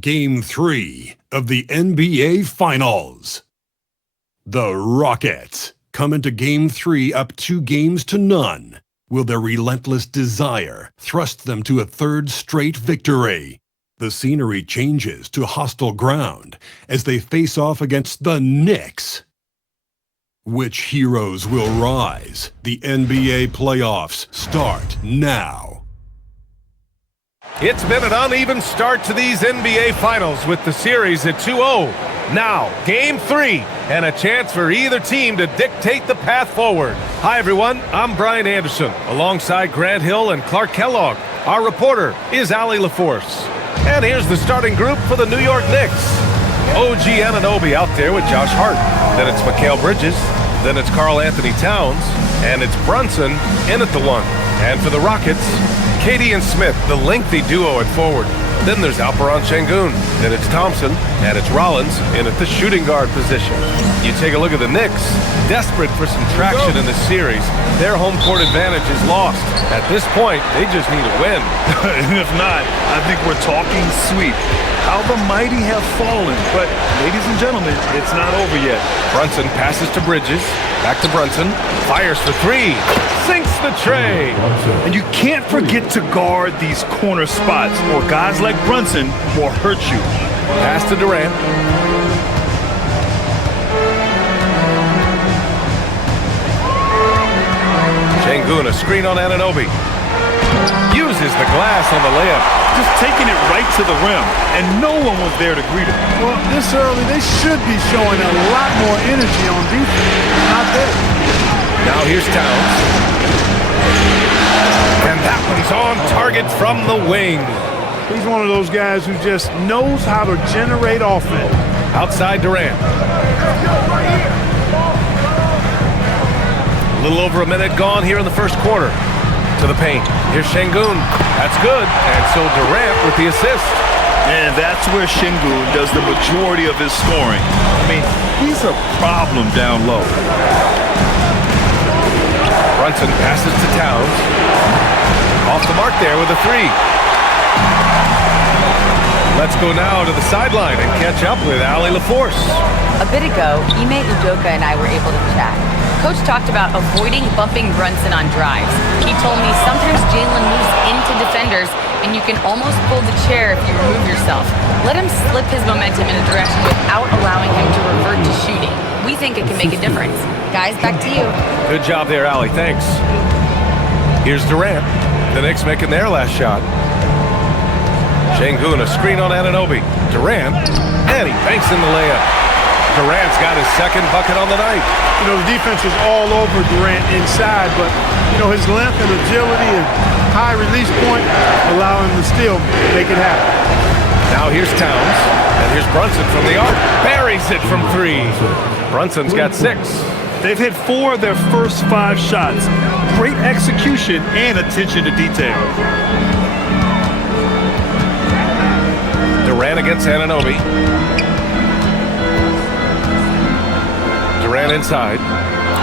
Game 3 of the NBA Finals. The Rockets come into Game 3 up 2-0. Will their relentless desire thrust them to a third straight victory? The scenery changes to hostile ground as they face off against the Knicks. Which heroes will rise? The NBA playoffs start now. It's been an uneven start to these NBA Finals with the series at 2-0. Now, Game 3, and a chance for either team to dictate the path forward. Hi, everyone. I'm Brian Anderson, alongside Grant Hill and Clark Kellogg. Our reporter is Allie LaForce. And here's the starting group for the New York Knicks. OG Anunoby out there with Josh Hart. Then it's Mikal Bridges. Then it's Karl-Anthony Towns. And it's Brunson in at the 1. And for the Rockets, Katie and Smith, the lengthy duo at forward. Then there's Alperen Sengun. Then it's Thompson. And it's Rollins in at the shooting guard position. You take a look at the Knicks, desperate for some traction in the series. Their home court advantage is lost. At this point, they just need a win. And if not, I think we're talking sweep. How the mighty have fallen. But, ladies and gentlemen, it's not over yet. Brunson passes to Bridges. Back to Brunson. Fires for 3. Sinks the tray. And you can't forget to guard these corner spots, or guys like Brunson will hurt you. Pass to Durant. Sengun, a screen on Anunoby. Uses the glass on the layup. Just taking it right to the rim, and no one was there to greet him. Well, this early, they should be showing a lot more energy on defense. Not there. Now here's Towns. And that one's on target from the wing. He's one of those guys who just knows how to generate offense. Outside Durant. A little over a minute gone here in the first quarter. To the paint. Here's Sengun. That's good. And so Durant with the assist. And that's where Sengun does the majority of his scoring. I mean, he's a problem down low. Brunson passes to Towns. Off the mark there with a 3. Let's go now to the sideline and catch up with Allie LaForce. A bit ago, Ime Udoka and I were able to chat. Coach talked about avoiding bumping Brunson on drives. He told me sometimes Jalen moves into defenders and you can almost pull the chair if you remove yourself. Let him slip his momentum in a direction without allowing him to revert to shooting. We think it can make a difference. Guys, back to you. Good job there, Allie. Thanks. Here's Durant. The Knicks making their last shot. Sengun, a screen on Anunoby. Durant, and he banks in the layup. Durant's got his second bucket on the night. You know, the defense was all over Durant inside, but, you know, his length and agility and high release point allow him to still make it happen. Now here's Towns, and here's Brunson from the arc. Buries it from 3. Brunson's got 6. They've hit 4 of their first 5 shots. Great execution and attention to detail. Durant against Anunoby. Durant inside.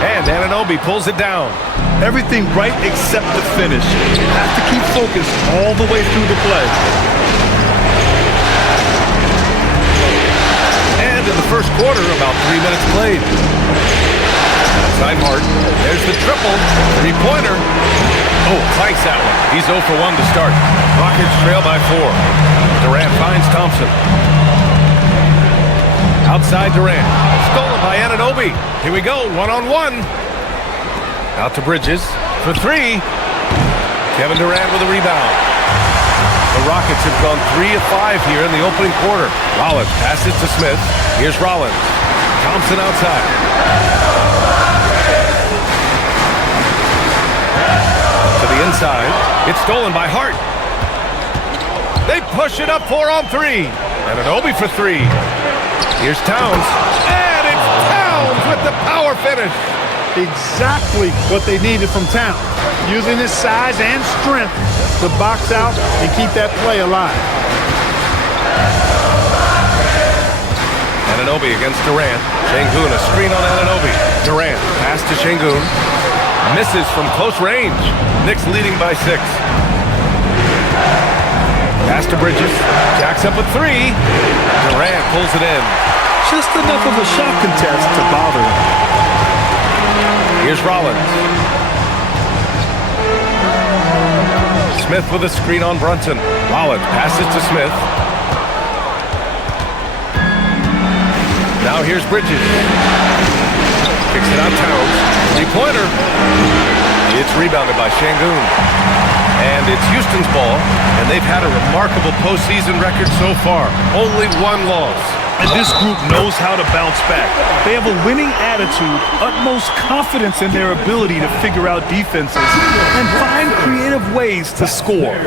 And Anunoby pulls it down. Everything right except the finish. You have to keep focused all the way through the play. And in the first quarter, about 3 minutes played. Outside Hart. There's the triple. 3-pointer. Oh, clanks that one. He's 0 for 1 to start. Rockets trail by 4. Durant finds Thompson. Outside Durant. Stolen by Anunoby. Here we go. 1-on-1. Out to Bridges for 3. Kevin Durant with a rebound. The Rockets have gone 3 of 5 here in the opening quarter. Rollins passes to Smith. Here's Rollins. Thompson outside. To the inside. It's stolen by Hart. They push it up 4-on-3. Anunoby for 3. Here's Towns. And it's Towns with the power finish. Exactly what they needed from Towns. Using his size and strength to box out and keep that play alive. Anunoby against Durant. Sengun, a screen on Anunoby. Durant, pass to Sengun. Misses from close range. Knicks leading by 6. Pass to Bridges. Jacks up a three. Durant pulls it in. Just enough of a shot contest to bother him. Here's Rollins. Smith with a screen on Brunson. Rollins passes to Smith. Now here's Bridges. Kicks it out Towns. Three-pointer. It's rebounded by Şengün. And it's Houston's ball, and they've had a remarkable postseason record so far. Only one loss. And this group knows how to bounce back. They have a winning attitude, utmost confidence in their ability to figure out defenses, and find creative ways to score.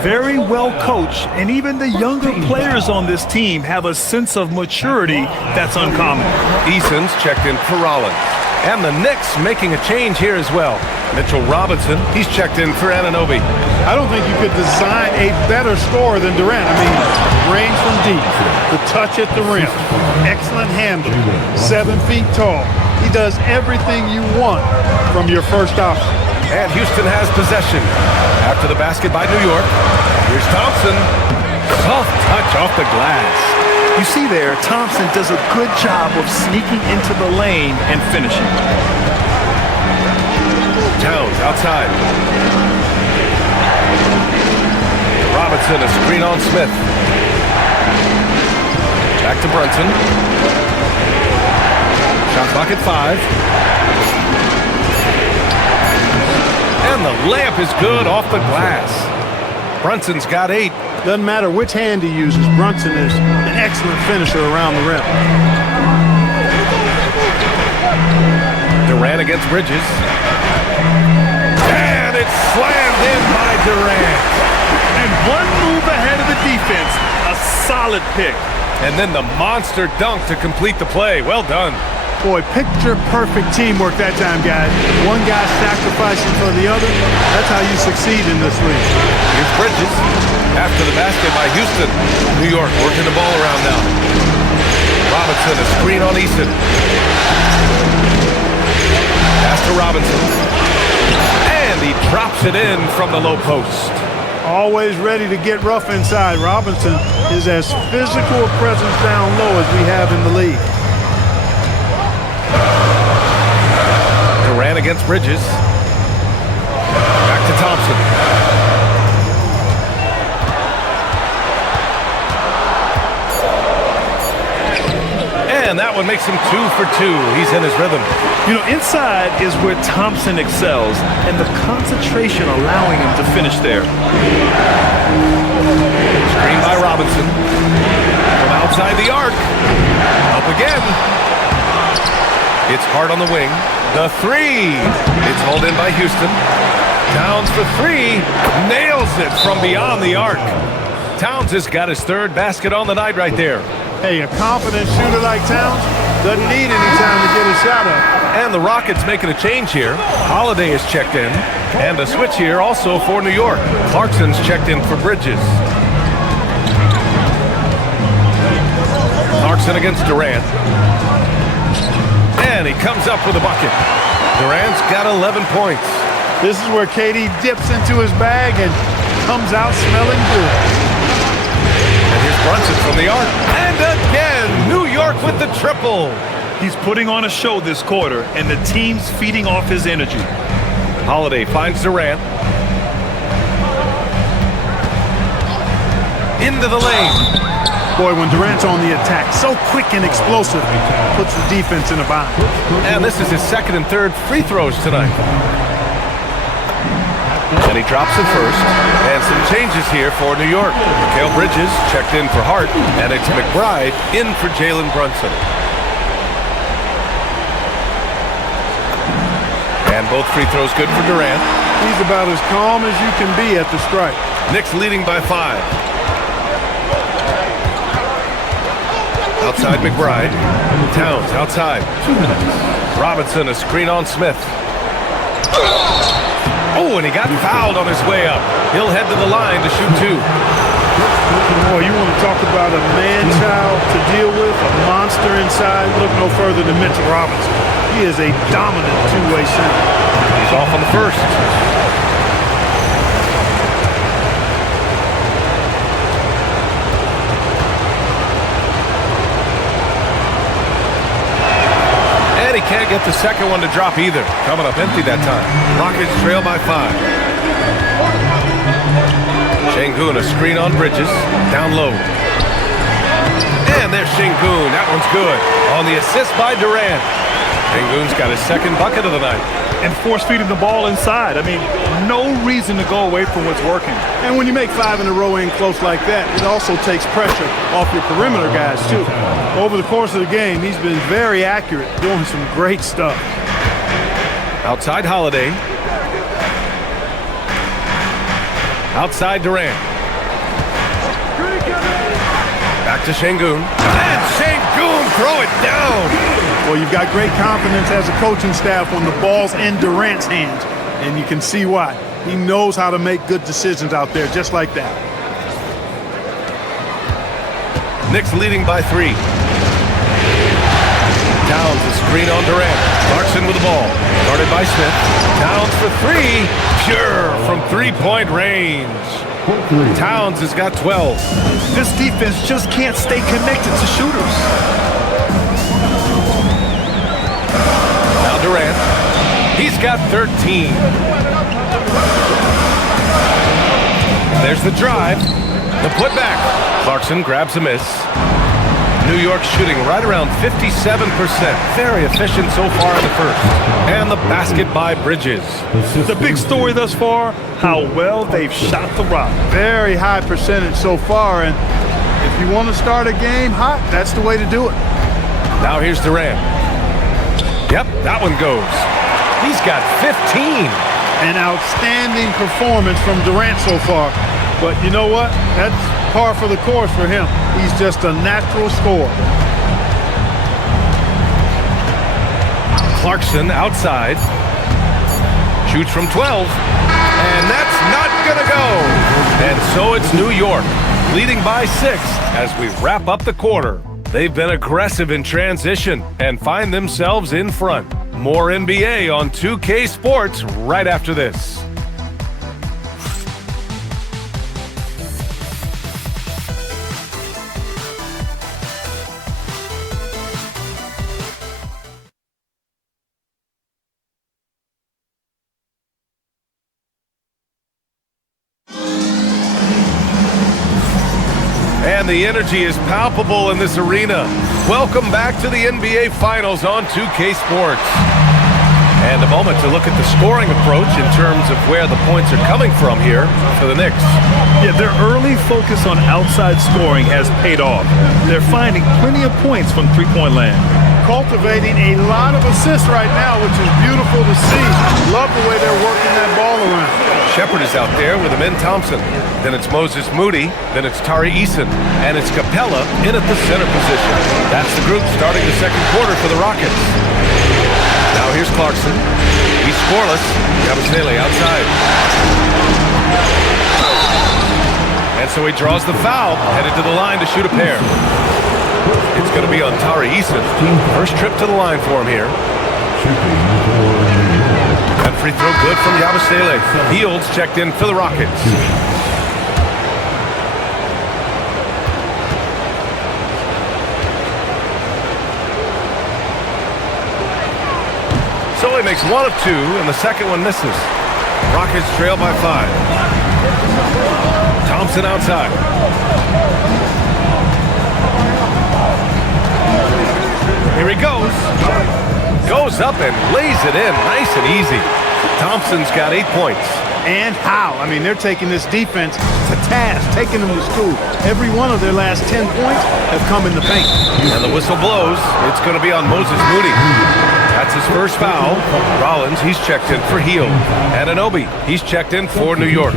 Very well coached, and even the younger players on this team have a sense of maturity that's uncommon. Eason's checked in for Rollins. And the Knicks making a change here as well. Mitchell Robinson, he's checked in for Anunoby. I don't think you could design a better scorer than Durant. I mean, range from deep, the touch at the rim, excellent handle, 7 feet tall. He does everything you want from your first option. And Houston has possession. After the basket by New York, here's Thompson. Soft touch off the glass. You see there, Thompson does a good job of sneaking into the lane and finishing. Towns outside. Robinson, a screen on Smith. Back to Brunson. Shot clock at 5. And the layup is good off the glass. Brunson's got 8. Doesn't matter which hand he uses, Brunson is an excellent finisher around the rim. Durant against Bridges. And it's slammed in by Durant. And one move ahead of the defense. A solid pick. And then the monster dunk to complete the play. Well done. Boy, picture-perfect teamwork that time, guys. One guy sacrificing for the other. That's how you succeed in this league. Here's Bridges. After the basket by Houston. New York working the ball around now. Robinson, a screen on Eason. Pass to Robinson. And he drops it in from the low post. Always ready to get rough inside. Robinson is as physical a presence down low as we have in the league. Durant against Bridges. Back to Thompson. And that one makes him 2 for 2. He's in his rhythm. You know, inside is where Thompson excels, and the concentration allowing him to finish there. Screen by Robinson. From outside the arc. Up again. It's hard on the wing. The 3. It's hauled in by Houston. Towns for 3. Nails it from beyond the arc. Towns has got his 3rd basket on the night right there. Hey, a confident shooter like Towns doesn't need any time to get a shot up. And the Rockets making a change here. Holiday is checked in. And a switch here also for New York. Clarkson's checked in for Bridges. Clarkson against Durant. And he comes up with a bucket. Durant's got 11 points. This is where KD dips into his bag and comes out smelling good. And here's Brunson from the arc. And again, New York with the triple. He's putting on a show this quarter, and the team's feeding off his energy. Holiday finds Durant. Into the lane. Boy, when Durant's on the attack, so quick and explosive, puts the defense in a bind. And this is his 2nd and 3rd free throws tonight. And he drops it first. And some changes here for New York. Mikal Bridges checked in for Hart. And it's McBride in for Jalen Brunson. And both free throws good for Durant. He's about as calm as you can be at the strike. Knicks leading by 5. Outside McBride. Towns outside. Robinson, a screen on Smith. Oh, and he got fouled on his way up. He'll head to the line to shoot 2. Boy, you want to talk about a man-child to deal with, a monster inside. Look no further than Mitchell Robinson. He is a dominant two-way center. He's off on the first. can't get the second one to drop either. Coming up empty that time. Rockets trail by 5. Şengün, a screen on Bridges. Down low. And there's Şengün. That one's good. On the assist by Durant. Şengün's got his second bucket of the night. And force-feeding the ball inside. I mean, no reason to go away from what's working. And when you make 5 in a row in close like that, it also takes pressure off your perimeter guys, too. Over the course of the game, he's been very accurate, doing some great stuff. Outside Holiday. Outside Durant. Back to Şengün. And Şengün, throw it down. Well, you've got great confidence as a coaching staff when the ball's in Durant's hands, and you can see why. He knows how to make good decisions out there, just like that. Knicks leading by 3. Towns, a screen on Durant. Clarkson with the ball. Guarded by Smith. Towns for 3. Pure from three-point range. Towns has got 12. This defense just can't stay connected to shooters. Now Durant. He's got 13. There's the drive. The putback. Clarkson grabs a miss. New York shooting right around 57%. Very efficient so far in the first. And the basket by Bridges. The big story thus far, how well they've shot the rock. Very high percentage so far, and if you want to start a game hot, that's the way to do it. Now here's Durant. Yep, that one goes. He's got 15. An outstanding performance from Durant so far. But you know what? That's par for the course for him. He's just a natural scorer. Clarkson outside. Shoots from 12. And that's not going to go. And so it's New York, leading by 6 as we wrap up the quarter. They've been aggressive in transition and find themselves in front. More NBA on 2K Sports right after this. And the energy is palpable in this arena. Welcome back to the NBA Finals on 2K Sports. And a moment to look at the scoring approach in terms of where the points are coming from here for the Knicks. Yeah, their early focus on outside scoring has paid off. They're finding plenty of points from three-point land. Cultivating a lot of assists right now, which is beautiful to see. Love the way they're working that ball around. Shepard is out there with Amin Thompson. Then it's Moses Moody. Then it's Tari Eason. And it's Capella in at the center position. That's the group starting the second quarter for the Rockets. Now here's Clarkson. He's scoreless. Yabusele outside. And so he draws the foul, headed to the line to shoot a pair. It's going to be on Tari Eason. First trip to the line for him here. And free throw good from Yabusele. Fields checked in for the Rockets. So he makes 1 of 2, and the second one misses. Rockets trail by 5. Thompson outside. Here he goes. Goes up and lays it in nice and easy. Thompson's got 8 points. And how? I mean, they're taking this defense to task, taking them to school. Every one of their last 10 points have come in the paint. And the whistle blows. It's going to be on Moses Moody. That's his first foul. Rollins, he's checked in for Hield. Anunoby, he's checked in for New York.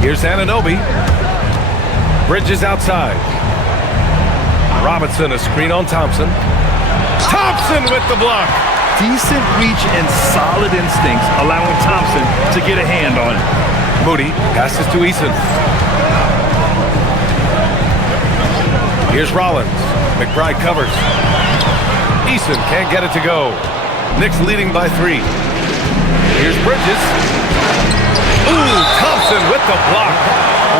Here's Anunoby. Bridges outside. Robinson, a screen on Thompson. Thompson with the block. Decent reach and solid instincts, allowing Thompson to get a hand on it. Moody passes to Eason. Here's Rollins. McBride covers. Eason can't get it to go. Knicks leading by 3. Here's Bridges. Ooh, Thompson with the block.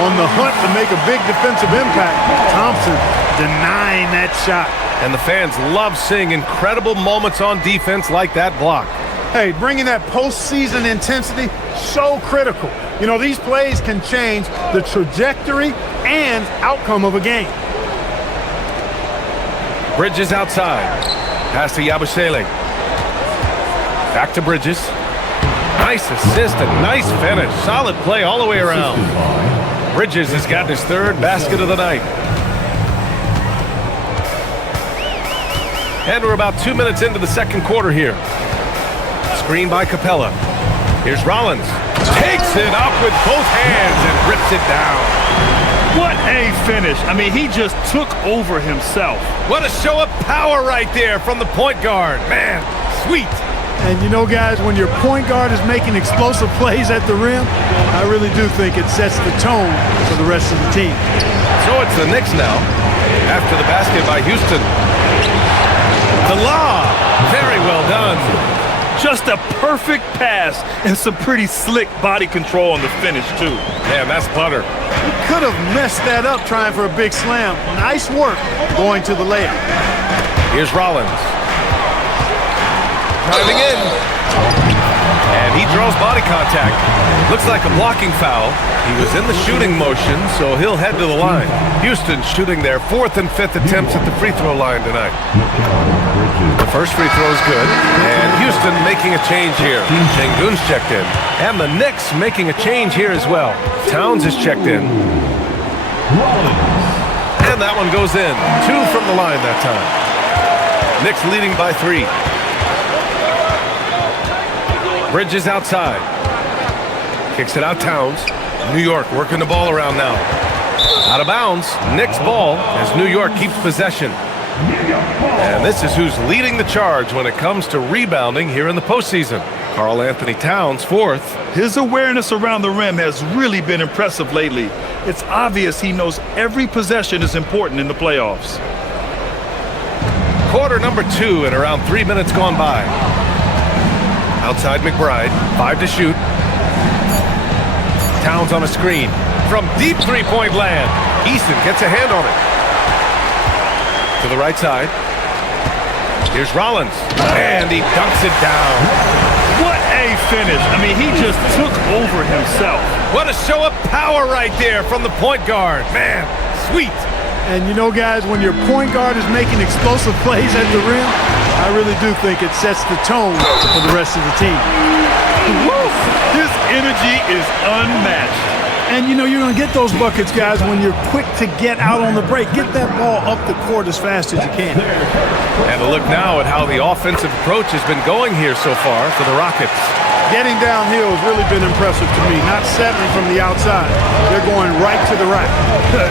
On the hunt to make a big defensive impact. Thompson denying that shot. And the fans love seeing incredible moments on defense like that block. Hey, bringing that postseason intensity, so critical. You know, these plays can change the trajectory and outcome of a game. Bridges outside. Pass to Yabusele. Back to Bridges. Nice assist and nice finish. Solid play all the way around. Bridges has gotten his third basket of the night. And we're about 2 minutes into the second quarter here. Screen by Capella. Here's Rollins. Takes it up with both hands and rips it down. What a finish. I mean, he just took over himself. What a show of power right there from the point guard. Man, sweet. And you know, guys, when your point guard is making explosive plays at the rim, I really do think it sets the tone for the rest of the team. So it's the Knicks now, after the basket by Houston. The lob, very well done. Just a perfect pass and some pretty slick body control on the finish, too. Man, that's butter. He could have messed that up trying for a big slam. Nice work going to the layup. Here's Rollins. Driving in. And he draws body contact. Looks like a blocking foul. He was in the shooting motion, so he'll head to the line. Houston shooting their 4th and 5th attempts at the free throw line tonight. The first free throw is good. And Houston making a change here. Şengün's checked in. And the Knicks making a change here as well. Towns is checked in. And that one goes in. 2 from the line that time. Knicks leading by 3. Bridges outside. Kicks it out Towns. New York working the ball around now. Out of bounds. Knicks ball as New York keeps possession. And this is who's leading the charge when it comes to rebounding here in the postseason. Karl-Anthony Towns, 4th. His awareness around the rim has really been impressive lately. It's obvious he knows every possession is important in the playoffs. Quarter number 2 and around 3 minutes gone by. Outside McBride, 5 to shoot. Towns on a screen. From deep three-point land. Easton gets a hand on it. To the right side. Here's Rollins. And he dunks it down. What a finish. I mean, he just took over himself. What a show of power right there from the point guard. Man, sweet. And you know, guys, when your point guard is making explosive plays at the rim, I really do think it sets the tone for the rest of the team. Woo! His energy is unmatched. And you know, you're going to get those buckets, guys, when you're quick to get out on the break. Get that ball up the court as fast as you can. And a look now at how the offensive approach has been going here so far for the Rockets. Getting downhill has really been impressive to me. Not settling from the outside. They're going right to the rack.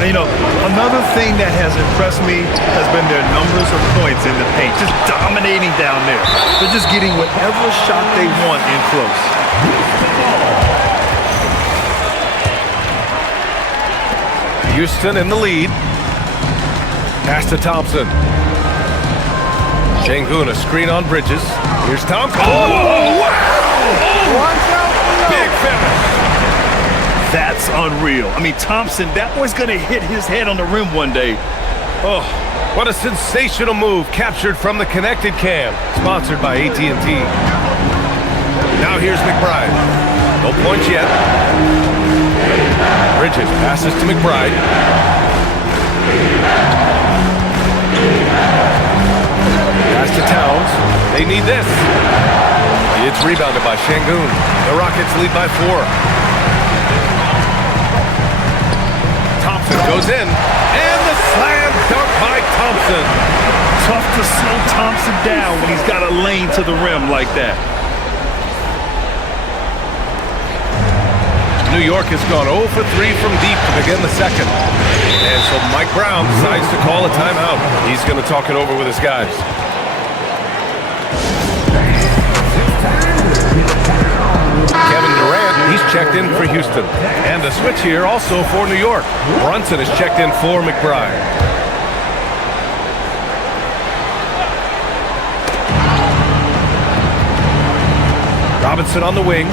You know, another thing that has impressed me has been their numbers of points in the paint. Just dominating down there. They're just getting whatever shot they want in close. Houston in the lead. Pass to Thompson. Şengün, a screen on Bridges. Here's Thompson. Oh, wow! Big finish. That's unreal. I mean, Thompson, that boy's going to hit his head on the rim one day. Oh, what a sensational move captured from the Connected Cam, sponsored by AT&T. Now here's McBride. No points yet. Bridges passes to McBride. Pass to Towns. They need this. It's rebounded by Şengün. The Rockets lead by 4. Thompson goes in. And the slam dunk by Thompson. Tough to slow Thompson down when he's got a lane to the rim like that. New York has gone 0 for 3 from deep to begin the second. And so Mike Brown decides to call a timeout. He's going to talk it over with his guys. Kevin Durant, he's checked in for Houston. And the switch here also for New York. Brunson is checked in for McBride. Robinson on the wing.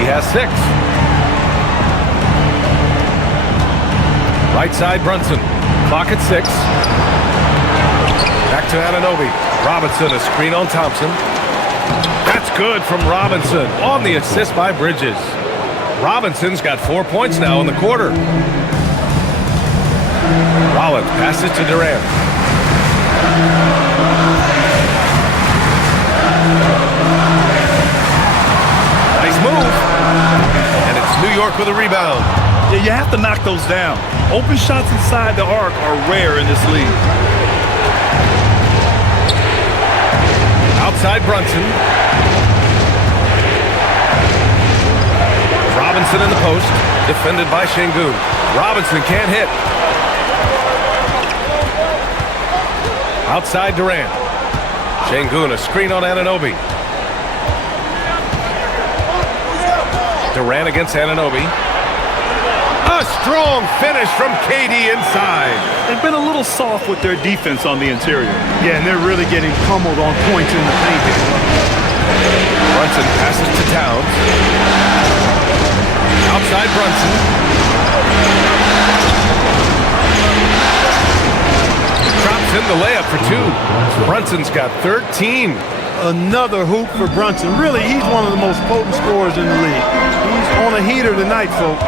He has 6. Right side, Brunson. Clock at 6. Back Back to Anunoby. Robinson, a screen on Thompson. That's good from Robinson on the assist by Bridges. Robinson's got 4 points now in the quarter. Rollins passes to Durant. Nice move. And it's New York with a rebound. Yeah, you have to knock those down. Open shots inside the arc are rare in this league. Outside Brunson. Robinson in the post, defended by Şengün. Robinson can't hit. Outside Durant. Şengün, a screen on Anunoby. Durant against Anunoby. A strong finish from KD inside. They've been a little soft with their defense on the interior. Yeah, and they're really getting pummeled on points in the paint. Brunson passes to Towns. Outside Brunson. Drops in the layup for two. Brunson's got 13. Another hoop for Brunson. Really, he's one of the most potent scorers in the league. He's on a heater tonight, folks.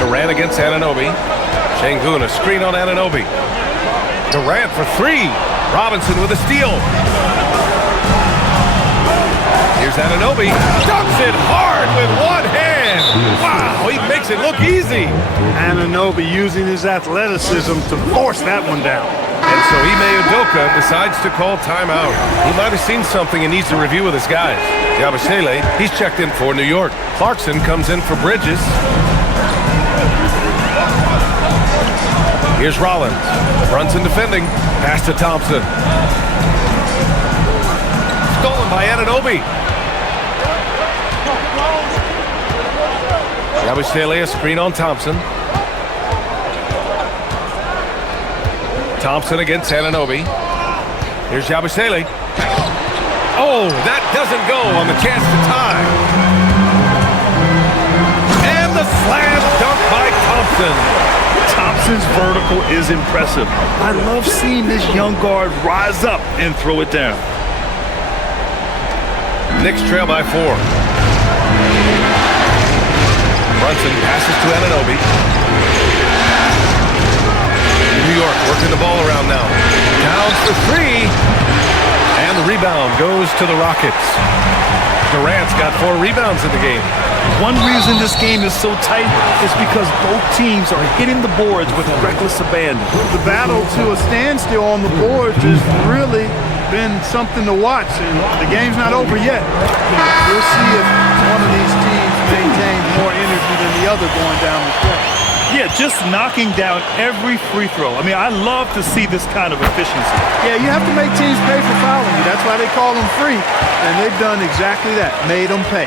Durant against Anunoby. Şengün, a screen on Anunoby. Durant for three. Robinson with a steal. Here's Anunoby. Dunks it hard with one hand. Wow, he makes it look easy. Anunoby using his athleticism to force that one down. And so Ime Udoka decides to call timeout. He might have seen something and needs to review with his guys. Yabusele, he's checked in for New York. Clarkson comes in for Bridges. Here's Rollins. Brunson defending. Pass to Thompson. Stolen by Anunoby. Yabusele, a screen on Thompson. Thompson against Anunoby. Here's Yabusele. Oh, that doesn't go on the chance to tie. And the slam dunk by Thompson. Thompson's vertical is impressive. I love seeing this young guard rise up and throw it down. Knicks trail by 4. Brunson passes to Anunoby. New York working the ball around now. Towns for three. And the rebound goes to the Rockets. Durant's got 4 rebounds in the game. One reason this game is so tight is because both teams are hitting the boards with reckless abandon. The battle to a standstill on the boards has really been something to watch, and the game's not over yet. We'll see if one of these teams maintains more energy than the other going down the stretch. Yeah, just knocking down every free throw. I mean, I love to see this kind of efficiency. Yeah, you have to make teams pay for fouling you. That's why they call them free, and they've done exactly that, made them pay.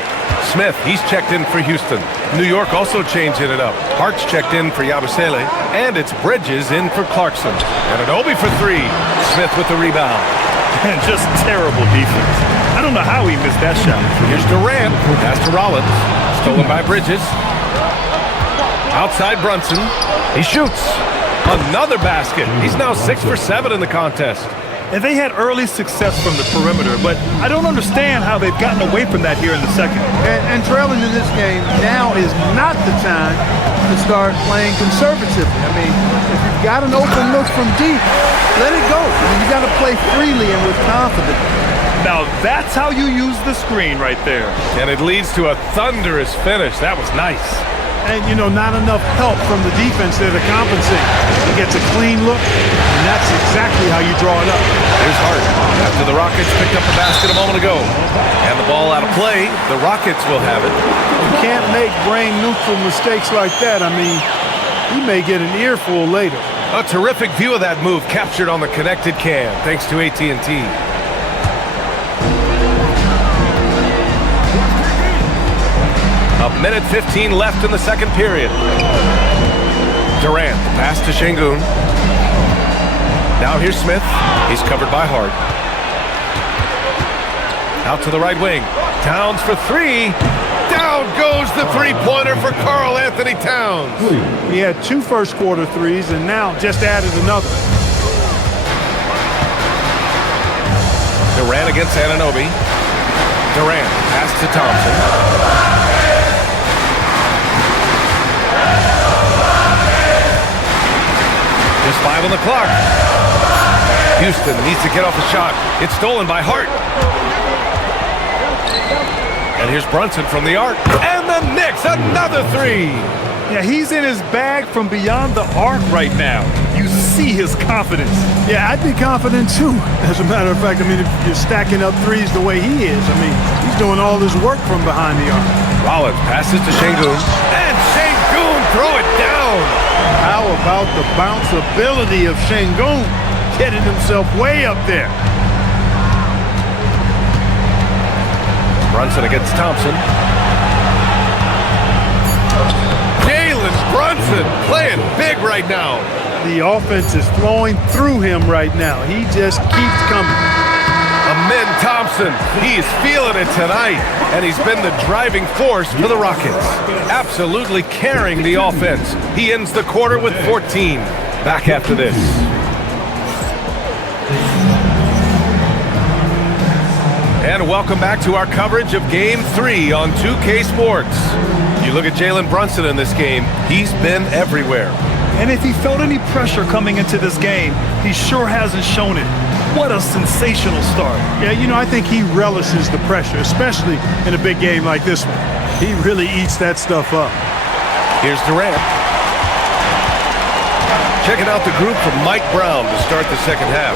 Smith, he's checked in for Houston. New York also changing it up. Hart's checked in for Yabusele, and it's Bridges in for Clarkson. Anunoby for three. Smith with the rebound. And just terrible defense. I don't know how he missed that shot. Here's Durant. Pass to Rollins. Stolen by Bridges. Outside Brunson. He shoots. Another basket. He's now 6 for 7 in the contest. And they had early success from the perimeter, but I don't understand how they've gotten away from that here in the second. And trailing in this game, now is not the time to start playing conservatively. I mean, if you've got an open look from deep, let it go. I mean, you got to play freely and with confidence. Now that's how you use the screen right there. And it leads to a thunderous finish. That was nice. And, you know, not enough help from the defense there to compensate. He gets a clean look, and that's exactly how you draw it up. Here's Hart. After the Rockets picked up the basket a moment ago. And the ball out of play, the Rockets will have it. You can't make brain-neutral mistakes like that. I mean, he may get an earful later. A terrific view of that move captured on the connected cam, thanks to AT&T. A minute 15 left in the second period. Durant, pass to Şengün. Now here's Smith. He's covered by Hart. Out to the right wing. Towns for three. Down goes the three-pointer for Karl-Anthony Towns. He had 2 first-quarter threes and now just added another. Durant against Anunoby. Durant, pass to Thompson. Just 5 on the clock. Houston needs to get off a shot. It's stolen by Hart. And here's Brunson from the arc. And the Knicks, another 3. Yeah, he's in his bag from beyond the arc right now. You see his confidence. Yeah, I'd be confident too. As a matter of fact, I mean, if you're stacking up threes the way he is, I mean, he's doing all this work from behind the arc. Rollins passes to Şengün. And Şengün throw it down. How about the bounce ability of Şengün getting himself way up there? Brunson against Thompson. Brunson playing big right now. The offense is flowing through him right now. He just keeps coming. Amen Thompson, he's feeling it tonight, and he's been the driving force for the Rockets. Absolutely carrying the offense. He ends the quarter with 14. Back after this. And welcome back to our coverage of Game 3 on 2K Sports. You look at Jalen Brunson in this game, he's been everywhere. And if he felt any pressure coming into this game, he sure hasn't shown it. What a sensational start. Yeah, you know, I think he relishes the pressure, especially in a big game like this one. He really eats that stuff up. Here's Durant. Checking out the group from Mike Brown to start the second half.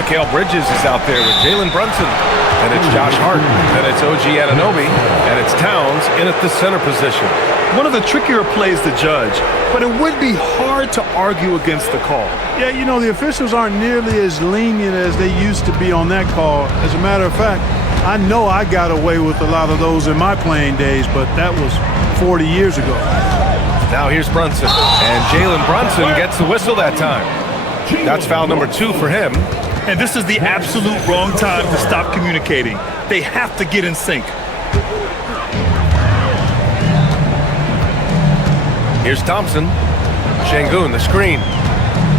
Mikal Bridges is out there with Jalen Brunson. And it's Josh Hart, and it's OG Anunoby, and it's Towns in at the center position. One of the trickier plays to judge, but it would be hard to argue against the call. Yeah, you know, the officials aren't nearly as lenient as they used to be on that call. As a matter of fact, I know I got away with a lot of those in my playing days, but that was 40 years ago. Now here's Brunson, and Jalen Brunson gets the whistle that time. That's foul number 2 for him. And this is the absolute wrong time to stop communicating. They have to get in sync. Here's Thompson. Şengün, the screen.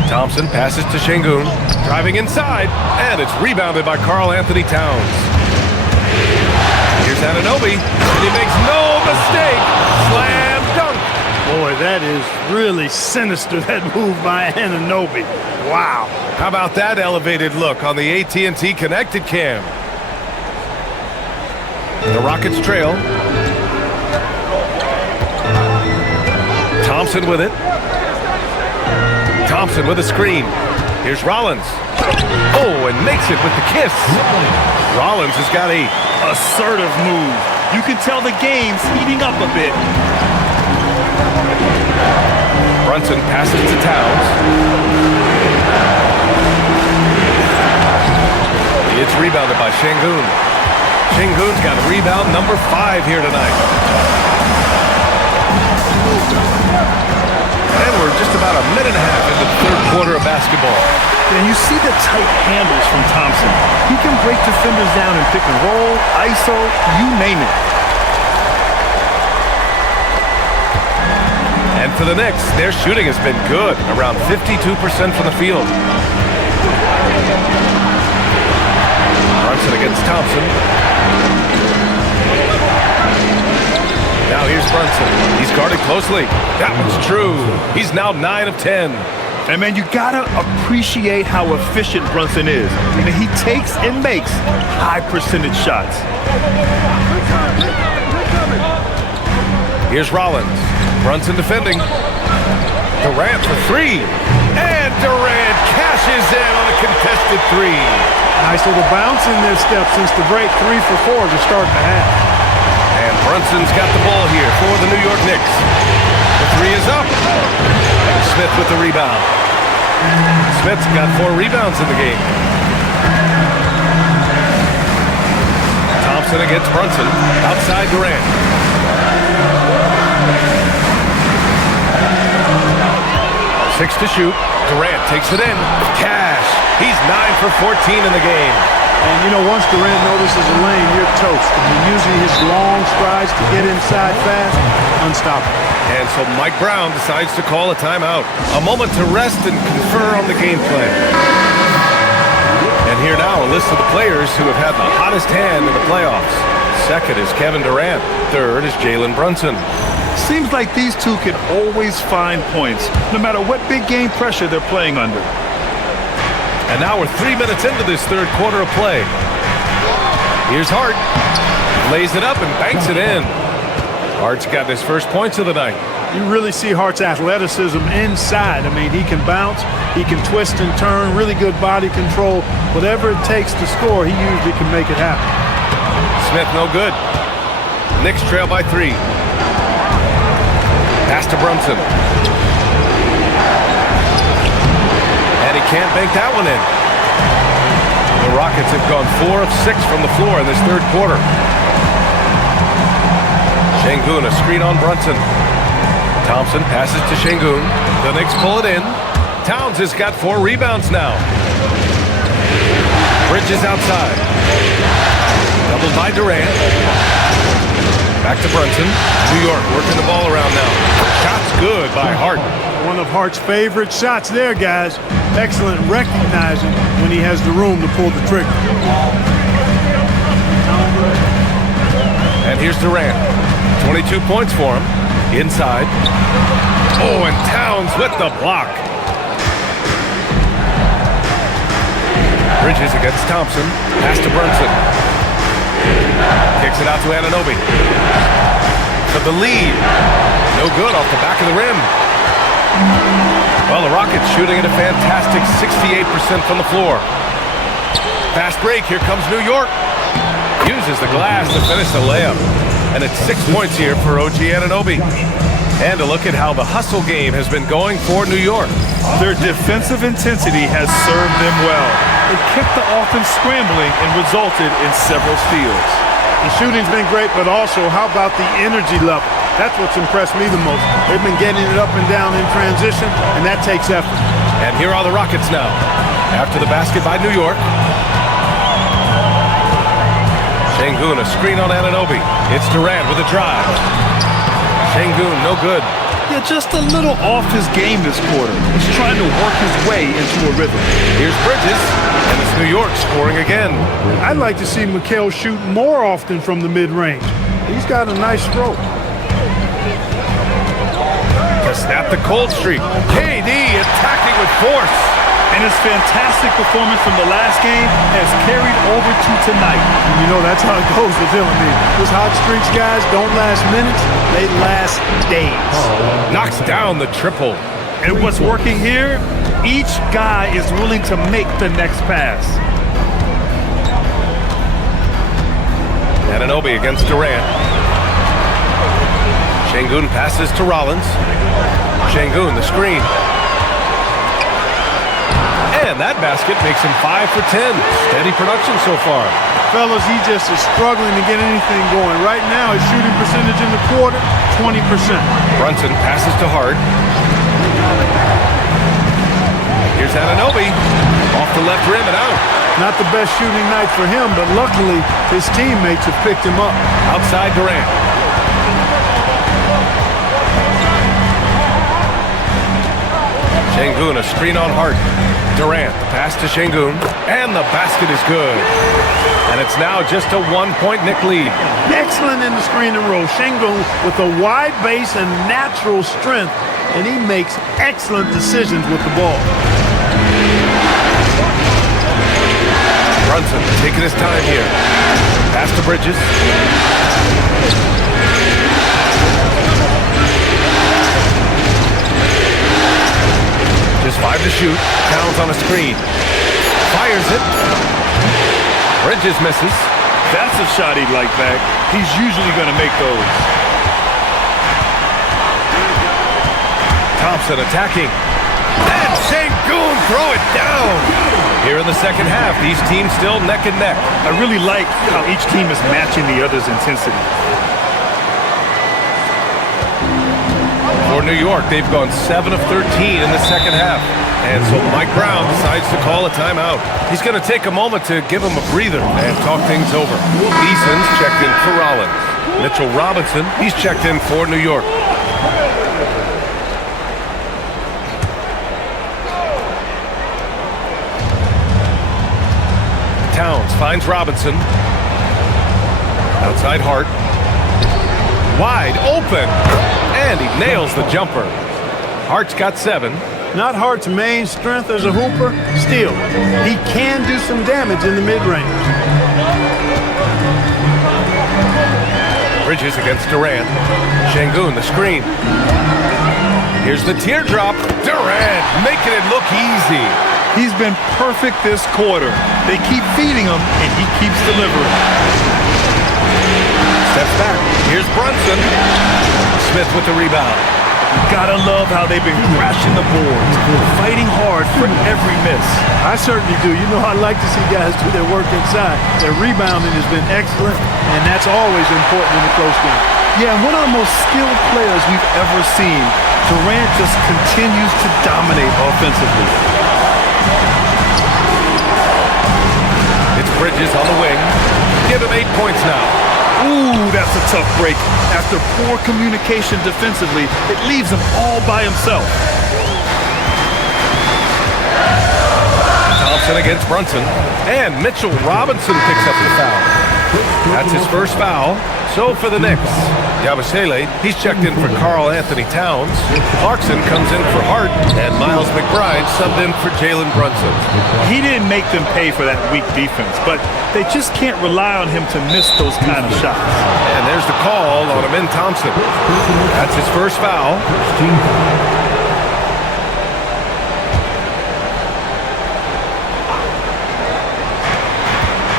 Thompson passes to Şengün, driving inside, and it's rebounded by Karl-Anthony Towns. Here's Anunoby, and he makes no mistake. Slam dunk. Boy, that is really sinister, that move by Anunoby. Wow. How about that elevated look on the AT&T Connected Cam? The Rockets trail. Thompson with it. Thompson with a screen. Here's Rollins. Oh, and makes it with the kiss. Rollins has got a assertive move. You can tell the game's heating up a bit. Brunson passes to Towns. It's rebounded by Şengün. Şengün's got rebound number 5 here tonight. And we're just about a minute and a half into the third quarter of basketball. And you see the tight handles from Thompson. He can break defenders down in pick and roll, ISO, you name it. And for the Knicks, their shooting has been good, around 52% from the field. Brunson against Thompson. Now here's Brunson. He's guarded closely. That one's true. He's now 9 of 10. And man, you gotta appreciate how efficient Brunson is. I mean, he takes and makes high percentage shots. Here's Rollins. Brunson defending. Durant for 3. And Durant cashes in on a contested 3. Nice little bounce in their step since the break. 3 for 4 to start the half. And Brunson's got the ball here for the New York Knicks. The 3 is up. Smith with the rebound. Smith's got 4 rebounds in the game. Thompson against Brunson. Outside Durant. 6 to shoot. Durant takes it in. Cash. He's 9 for 14 in the game. And, you know, once Durant notices a lane, you're toast. I mean, using his long strides to get inside fast, unstoppable. And so Mike Brown decides to call a timeout. A moment to rest and confer on the game plan. And here now, a list of the players who have had the hottest hand in the playoffs. Second is Kevin Durant. Third is Jalen Brunson. Seems like these two can always find points, no matter what big game pressure they're playing under. And now we're 3 minutes into this third quarter of play. Here's Hart. Lays it up and banks it in. Hart's got his first points of the night. You really see Hart's athleticism inside. I mean, he can bounce, he can twist and turn, really good body control. Whatever it takes to score, he usually can make it happen. Smith no good. Knicks trail by 3. Pass to Brunson. And he can't bank that one in. The Rockets have gone 4 of 6 from the floor in this third quarter. Şengün, a screen on Brunson. Thompson passes to Şengün. The Knicks pull it in. Towns has got 4 rebounds now. Bridges outside. Doubled by Durant. Back to Brunson. New York working the ball around now. Shot's good by Hart. One of Hart's favorite shots there, guys. Excellent recognizing when he has the room to pull the trigger. And here's Durant. 22 points for him. Inside. Oh, and Towns with the block. Bridges against Thompson. Pass to Brunson. Kicks it out to Anunoby. For the lead. No good off the back of the rim. Well, the Rockets shooting at a fantastic 68% from the floor. Fast break. Here comes New York. Uses the glass to finish the layup. And it's 6 points here for OG Anunoby. And a look at how the hustle game has been going for New York. Their defensive intensity has served them well. It kept the offense scrambling and resulted in several steals. The shooting's been great, but also how about the energy level? That's what's impressed me the most. They've been getting it up and down in transition, and that takes effort. And here are the Rockets now. After the basket by New York. Şengün, a screen on Anunoby. It's Durant with a drive. Şengün, no good. Yeah, just a little off his game this quarter. He's trying to work his way into a rhythm. Here's Bridges, and it's New York scoring again. I'd like to see Mikal shoot more often from the mid-range. He's got a nice stroke. To snap the cold streak. KD attacking with force. And his fantastic performance from the last game has carried over to tonight. And you know, that's how it goes with him. I mean, those hot streaks, guys, don't last minutes. They last days. Knocks down the triple. And what's working here, each guy is willing to make the next pass. Anunoby against Durant. Şengün passes to Rollins. Şengün, the screen. And that basket makes him 5 for 10. Steady production so far. Fellas, he just is struggling to get anything going. Right now, his shooting percentage in the quarter, 20%. Brunson passes to Hart. Here's Anunoby. Off the left rim and out. Not the best shooting night for him, but luckily, his teammates have picked him up. Outside Durant. Şengün, a screen on Hart. Durant, the pass to Şengün, and the basket is good. And it's now just a 1-point Knick lead. Excellent in the screen and roll. Şengün with a wide base and natural strength, and he makes excellent decisions with the ball. Brunson taking his time here. Pass to Bridges. Just 5 to shoot. Towns on a screen. Fires it. Bridges misses. That's a shot he'd like back. He's usually going to make those. Thompson attacking. And Şengün throw it down. Here in the second half, these teams still neck and neck. I really like how each team is matching the other's intensity. For New York, they've gone 7 of 13 in the second half. And so Mike Brown decides to call a timeout. He's going to take a moment to give him a breather and talk things over. Eason's checked in for Rollins. Mitchell Robinson, he's checked in for New York. Towns finds Robinson. Outside Hart. Wide open. And he nails the jumper. Hart's got 7. Not Hart's main strength as a hooper. Still, he can do some damage in the mid-range. Bridges against Durant. Şengün, the screen. Here's the teardrop. Durant making it look easy. He's been perfect this quarter. They keep feeding him, and he keeps delivering. Steps back. Here's Brunson. Smith with the rebound. Gotta love how they've been crashing the boards, fighting hard for every miss. I certainly do. You know, I like to see guys do their work inside. Their rebounding has been excellent, and that's always important in a close game. Yeah, and one of the most skilled players we've ever seen. Durant just continues to dominate offensively. It's Bridges on the wing. Give him 8 points now. Ooh, that's a tough break. After poor communication defensively, it leaves him all by himself. Thompson against Brunson. And Mitchell Robinson picks up the foul. That's his first foul. So for the Knicks, Yabusele, he's checked in for Karl-Anthony Towns. Clarkson comes in for Hart. And Miles McBride subbed in for Jalen Brunson. He didn't make them pay for that weak defense, but they just can't rely on him to miss those kind of shots. And there's the call on Amin Thompson. That's his first foul.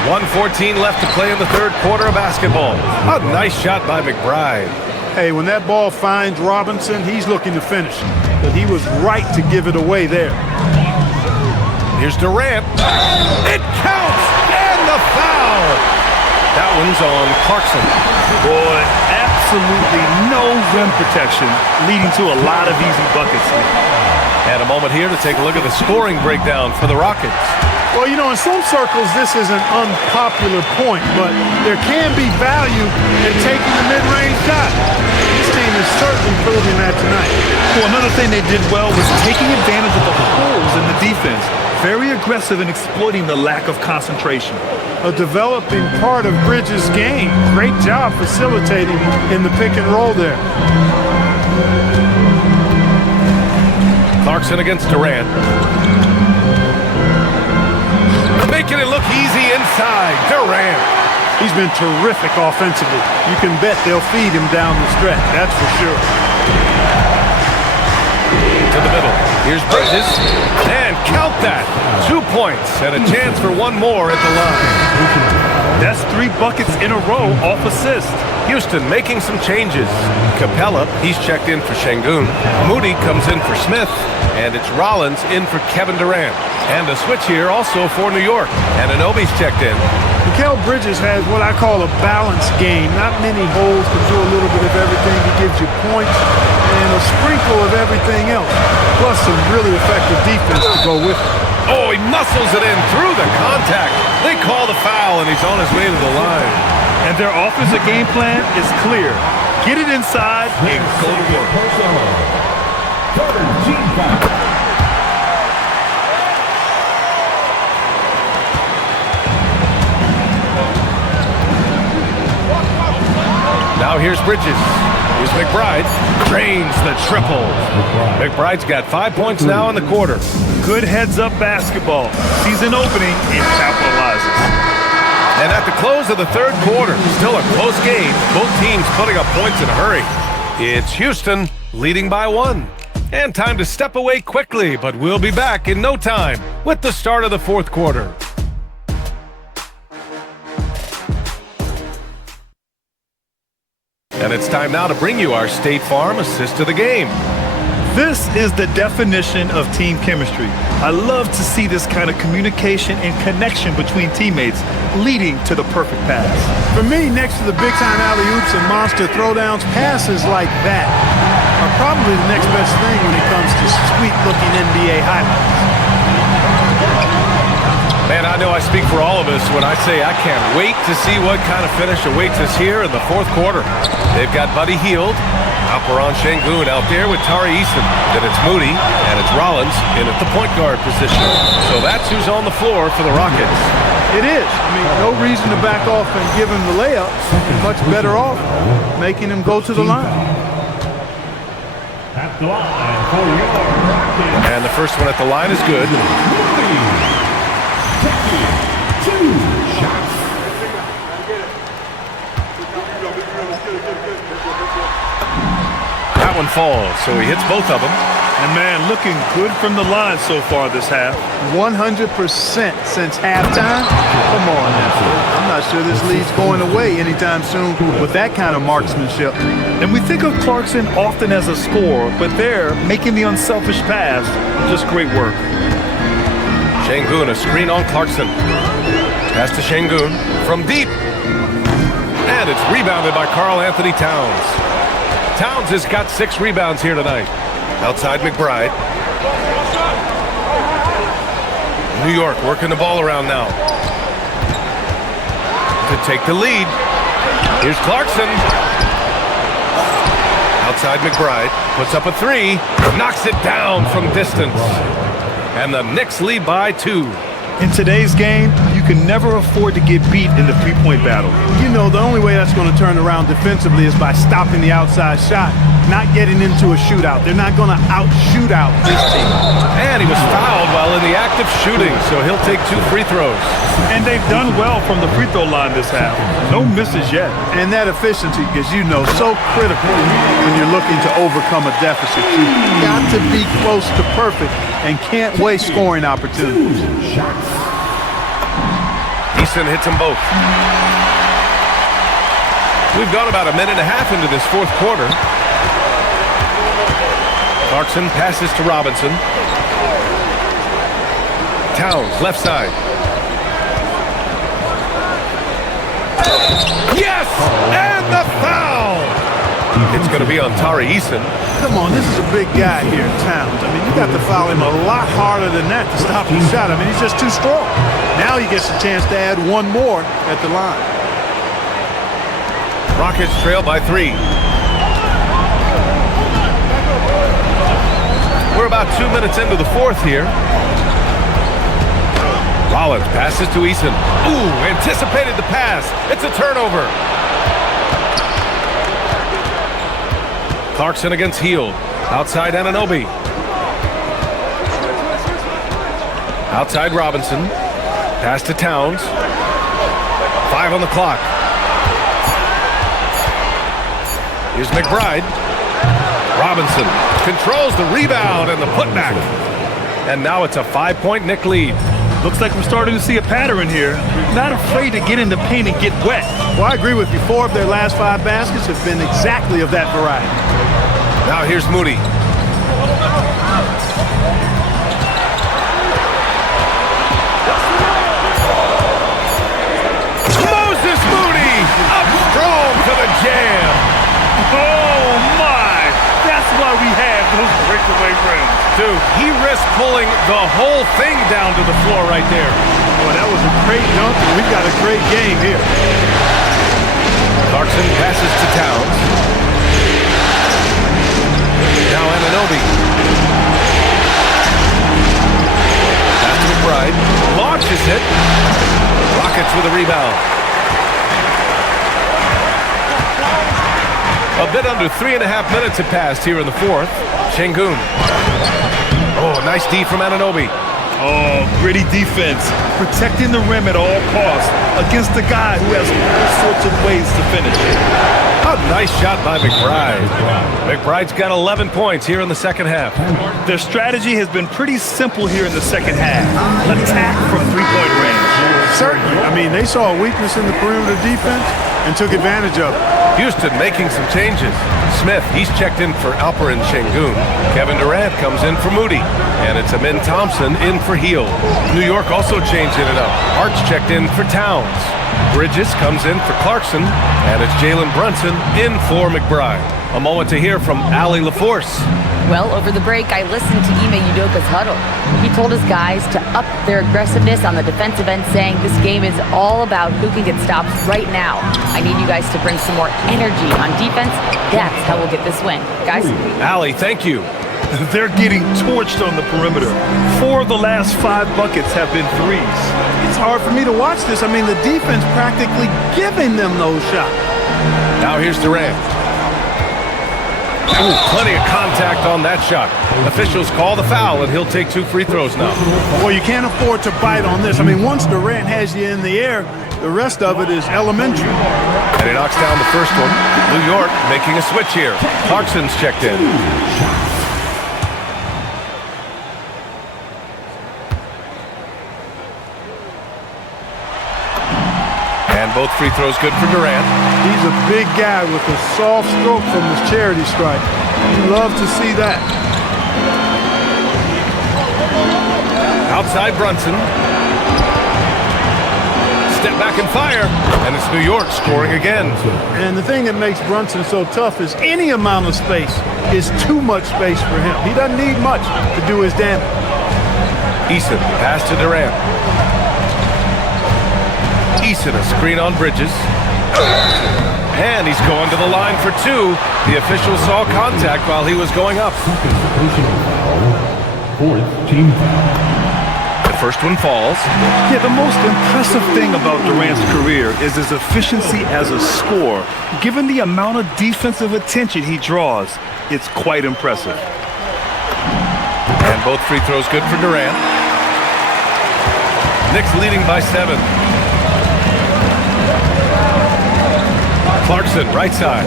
1:14 left to play in the third quarter of basketball. A nice shot by McBride. Hey, when that ball finds Robinson, he's looking to finish. But he was right to give it away there. Here's Durant. It counts! And the foul! That one's on Clarkson. Boy, absolutely no rim protection, leading to a lot of easy buckets here. And a moment here to take a look at the scoring breakdown for the Rockets. Well, you know, in some circles, this is an unpopular point, but there can be value in taking the mid-range shot. This team is certainly proving that tonight. Well, another thing they did well was taking advantage of the holes in the defense. Very aggressive in exploiting the lack of concentration. A developing part of Bridges' game. Great job facilitating in the pick and roll there. Clarkson against Durant. Making it look easy inside. Durant. He's been terrific offensively. You can bet they'll feed him down the stretch. That's for sure. To the middle. Here's Bridges. And count that. 2 points and a chance for one more at the line. That's 3 buckets in a row off assist. Houston making some changes. Capella, he's checked in for Şengün. Moody comes in for Smith. And it's Rollins in for Kevin Durant. And a switch here also for New York. And Anunoby's checked in. Mikal Bridges has what I call a balanced game. Not many holes, can do a little bit of everything. He gives you points and a sprinkle of everything else. Plus some really effective defense to go with it. Oh, he muscles it in through the contact. They call the foul, and he's on his way to the line. And their offensive game plan is clear. Get it inside and go to work. Now here's Bridges. Here's McBride. Drains the triple. McBride's got 5 points now in the quarter. Good heads-up basketball. Season opening and capitalizes. And at the close of the third quarter, still a close game. Both teams putting up points in a hurry. It's Houston leading by 1. And time to step away quickly, but we'll be back in no time with the start of the fourth quarter. And it's time now to bring you our State Farm assist of the game. This is the definition of team chemistry. I love to see this kind of communication and connection between teammates leading to the perfect pass. For me, next to the big-time alley-oops and monster throwdowns, passes like that are probably the next best thing when it comes to sweet-looking NBA highlights. Man, I know I speak for all of us when I say I can't wait to see what kind of finish awaits us here in the fourth quarter. They've got Buddy Hield, Alperen Sengun out there with Tari Eason. Then it's Moody, and it's Rollins in at the point guard position. So that's who's on the floor for the Rockets. It is. I mean, no reason to back off and give him the layup. Much better off making him go to the line. At the line for your Rockets. And the first one at the line is good. That one falls, so he hits both of them. And, man, looking good from the line so far this half. 100% since halftime. Come on now. I'm not sure this lead's going away anytime soon with that kind of marksmanship. And we think of Clarkson often as a scorer, but there, making the unselfish pass, just great work. Sengun, a screen on Clarkson. Pass to Sengun from deep. And it's rebounded by Karl-Anthony Towns. Towns has got 6 rebounds here tonight. Outside McBride. New York working the ball around now. To take the lead. Here's Clarkson. Outside McBride. Puts up a 3. Knocks it down from distance. And the Knicks lead by 2. In today's game, you can never afford to get beat in the three-point battle. You know, the only way that's going to turn around defensively is by stopping the outside shot, not getting into a shootout. They're not going to out-shoot out this team. And he was fouled while in the act of shooting, so he'll take 2 free throws. And they've done well from the free throw line this half. No misses yet. And that efficiency, as you know, so critical when you're looking to overcome a deficit. You've got to be close to perfect and can't waste scoring opportunities. Eason hits them both. We've gone about a minute and a half into this fourth quarter. Clarkson passes to Robinson. Towns, left side. Yes! And the foul! It's going to be on Tari Eason. Come on, this is a big guy here, Towns. I mean, you got to foul him a lot harder than that to stop his shot. I mean, he's just too strong. Now he gets a chance to add one more at the line. Rockets trail by 3. We're about 2 minutes into the fourth here. Rollins passes to Eason. Ooh, anticipated the pass. It's a turnover. Clarkson against Hield. Outside Anunoby. Outside Robinson. Pass to Towns. 5 on the clock. Here's McBride. Robinson controls the rebound and the putback. And now it's a 5-point Knick lead. Looks like we're starting to see a pattern here. Not afraid to get in the paint and get wet. Well, I agree with you. 4 of their last 5 baskets have been exactly of that variety. Now here's Moody. Moses Moody up strong to the jam. Oh, my! That's why we have those breakaway rims. Dude, he risked pulling the whole thing down to the floor right there. Well, that was a great dunk, and we've got a great game here. Clarkson passes to Towns. Now Anunoby. Pass to McBride. Launches it. Rockets with a rebound. A bit under 3.5 minutes have passed here in the fourth. Sengun. Oh, nice D from Anunoby. Oh, gritty defense. Protecting the rim at all costs against a guy who has all sorts of ways to finish. A nice shot by McBride. McBride's got 11 points here in the second half. Their strategy has been pretty simple here in the second half. Attack from three-point range. Certainly. I mean, they saw a weakness in the perimeter defense and took advantage of it. Houston making some changes. Smith, he's checked in for Alperen Sengun. Kevin Durant comes in for Moody. And it's Amin Thompson in for Hield. New York also changing it up. Hart's checked in for Towns. Bridges comes in for Clarkson, and it's Jalen Brunson in for McBride. A moment to hear from Allie LaForce. Well, over the break, I listened to Ime Udoka's huddle. He told his guys to up their aggressiveness on the defensive end, saying this game is all about who can get stops right now. I need you guys to bring some more energy on defense. That's how we'll get this win. Guys? Allie, thank you. They're getting torched on the perimeter. 4 of the last 5 buckets have been threes. It's hard for me to watch this. I mean, the defense practically giving them those shots. Now here's Durant. Ooh, plenty of contact on that shot. Officials call the foul, and he'll take 2 free throws now. Well, you can't afford to bite on this. I mean, once Durant has you in the air, the rest of it is elementary. And he knocks down the first one. New York making a switch here. Clarkson's checked in. And both free throws good for Durant. He's a big guy with a soft stroke from his charity stripe. You love to see that. Outside Brunson. Step back and fire. And it's New York scoring again. And the thing that makes Brunson so tough is any amount of space is too much space for him. He doesn't need much to do his damage. Eason, pass to Durant. Eason, a screen on Bridges. And he's going to the line for 2. The official saw contact while he was going up. Fourth team foul. The first one falls. Yeah, the most impressive thing about Durant's career is his efficiency as a scorer. Given the amount of defensive attention he draws, it's quite impressive. And both free throws good for Durant. Knicks leading by 7. Clarkson, right side.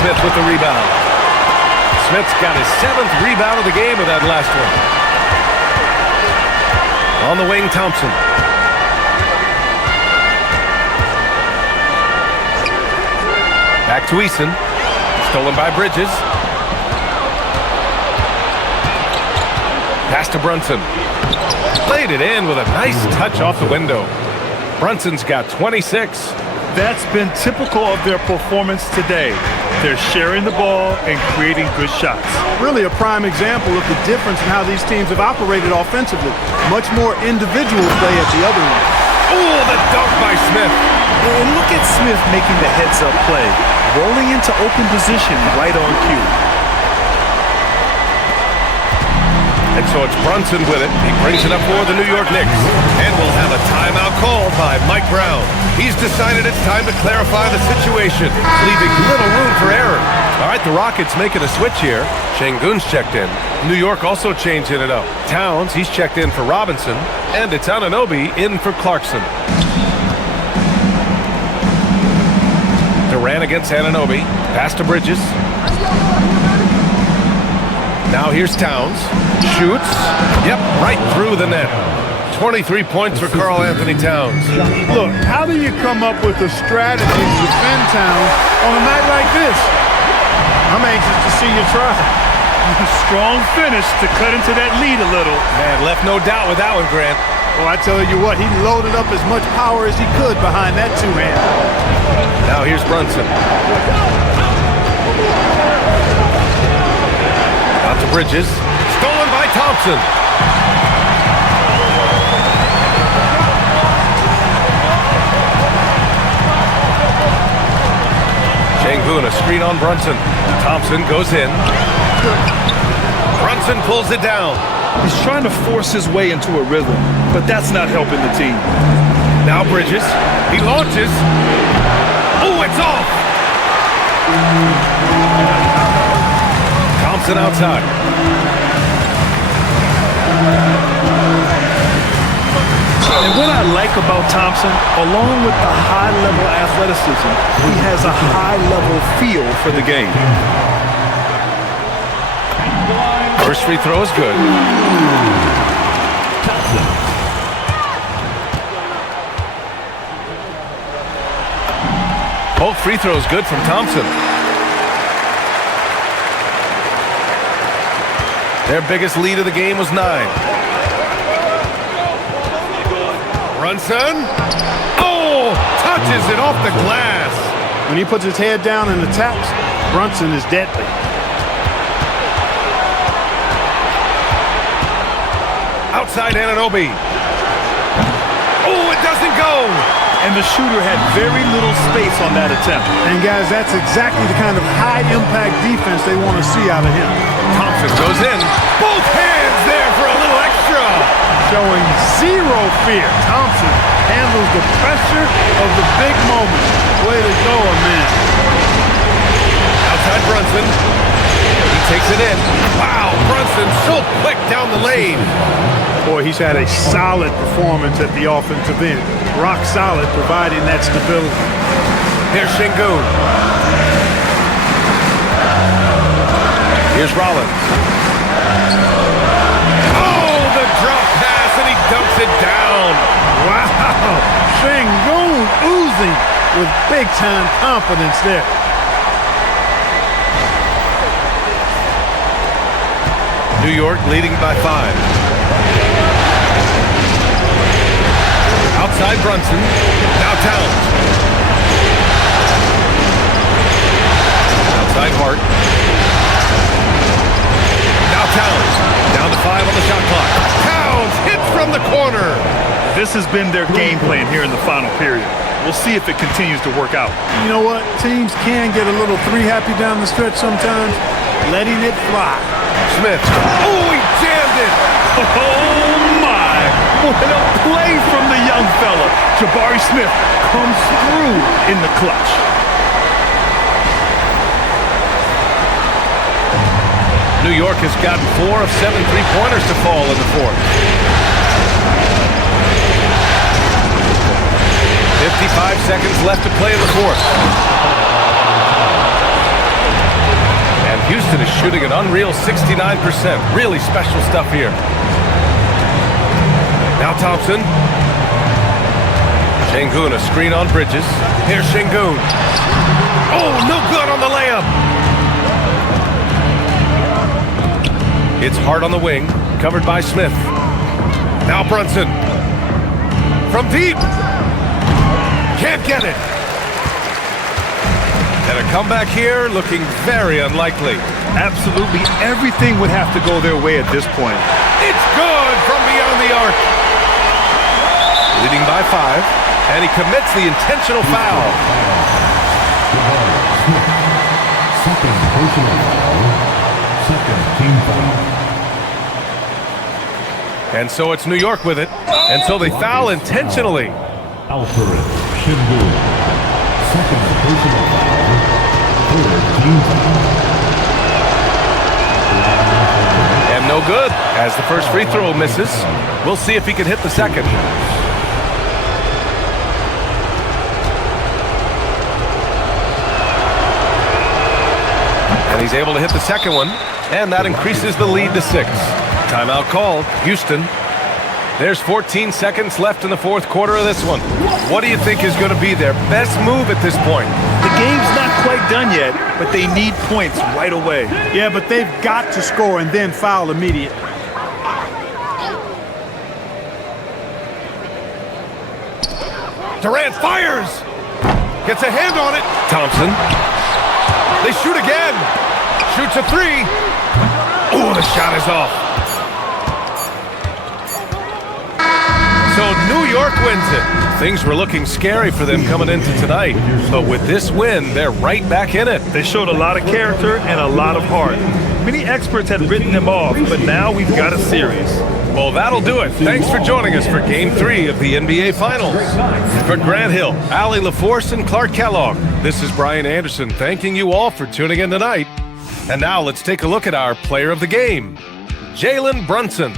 Smith with the rebound. Smith's got his 7th rebound of the game with that last one. On the wing, Thompson. Back to Eason. Stolen by Bridges. Pass to Brunson. Played it in with a nice touch off the window. Brunson's got 26. That's been typical of their performance today. They're sharing the ball and creating good shots. Really a prime example of the difference in how these teams have operated offensively. Much more individual play at the other end. Ooh, the dunk by Smith. And look at Smith making the heads-up play, rolling into open position right on cue. And so it's Brunson with it. He brings it up for the New York Knicks. And we'll have a timeout called by Mike Brown. He's decided it's time to clarify the situation, leaving little room for error. All right, the Rockets making a switch here. Şengün's checked in. New York also changing it up. Towns, he's checked in for Robinson. And it's Anunoby in for Clarkson. Durant against Anunoby. Pass to Bridges. Now here's Towns. Shoots. Yep, right through the net. 23 points for Karl-Anthony Towns. Look, how do you come up with a strategy to defend Towns on a night like this? I'm anxious to see you try. Strong finish to cut into that lead a little. Man, left no doubt with that one, Grant. Well, I tell you what, he loaded up as much power as he could behind that 2-hand. Now here's Brunson. Out to Bridges. Stolen by Thompson. Şengün, a screen on Brunson. Thompson goes in. Brunson pulls it down. He's trying to force his way into a rhythm, but that's not helping the team. Now Bridges. He launches. Oh, it's off. Thompson outside. And what I like about Thompson, along with the high-level athleticism, he has a high-level feel for the game. First free throw is good. Both free throws good from Thompson. Their biggest lead of the game was 9. Brunson. Oh, touches it off the glass. When he puts his head down and attacks, Brunson is deadly. Outside Anunoby. Oh, it doesn't go. And the shooter had very little space on that attempt. And guys, that's exactly the kind of high-impact defense they want to see out of him. Thompson goes in. Both hands there for a little extra. Showing zero fear. Thompson handles the pressure of the big moment. Way to go, man. Outside Brunson. He takes it in. Wow, Brunson so quick down the lane. Boy, he's had a solid performance at the offensive end. Rock solid, providing that stability. Here's Şengün. Here's Rollins. Oh, the drop pass, and he dumps it down. Wow, Şengün oozing with big-time confidence there. New York leading by 5. Outside Brunson. Now Towns. Outside Hart. Now Towns. Down to 5 on the shot clock. Towns hits from the corner. This has been their game plan here in the final period. We'll see if it continues to work out. You know what? Teams can get a little three-happy down the stretch sometimes. Letting it fly. Smith. Oh, he jammed it. Oh, my. What a play from the young fella. Jabari Smith comes through in the clutch. New York has gotten 4 of 7 three-pointers to fall in the fourth. 55 seconds left to play in the fourth. And Houston is shooting an unreal 69%. Really special stuff here. Now Thompson. Şengün, a screen on Bridges. Here's Şengün. Oh, no good on the layup. It's Hart on the wing, covered by Smith. Now Brunson. From deep. Can't get it. And a comeback here looking very unlikely. Absolutely everything would have to go their way at this point. It's good from beyond the arc. Leading by 5, and he commits the intentional foul. Second personal foul. Second team foul. And so it's New York with it. And so they foul intentionally. Alfred Şengün. Second personal foul. Third team foul. And no good, as the first free throw misses. We'll see if he can hit the second. And he's able to hit the second one, and that increases the lead to 6. Timeout called, Houston. There's 14 seconds left in the fourth quarter of this one. What do you think is going to be their best move at this point? The game's not quite done yet, but they need points right away. Yeah, but they've got to score and then foul immediately. Durant fires! Gets a hand on it. Thompson. They shoot again. Shoots a 3. Oh, the shot is off. So New York wins it. Things were looking scary for them coming into tonight. But with this win, they're right back in it. They showed a lot of character and a lot of heart. Many experts had written them off, but now we've got a series. Well, that'll do it. Thanks for joining us for Game 3 of the NBA Finals. For Grant Hill, Allie LaForce, and Clark Kellogg, this is Brian Anderson thanking you all for tuning in tonight. And now let's take a look at our player of the game, Jalen Brunson.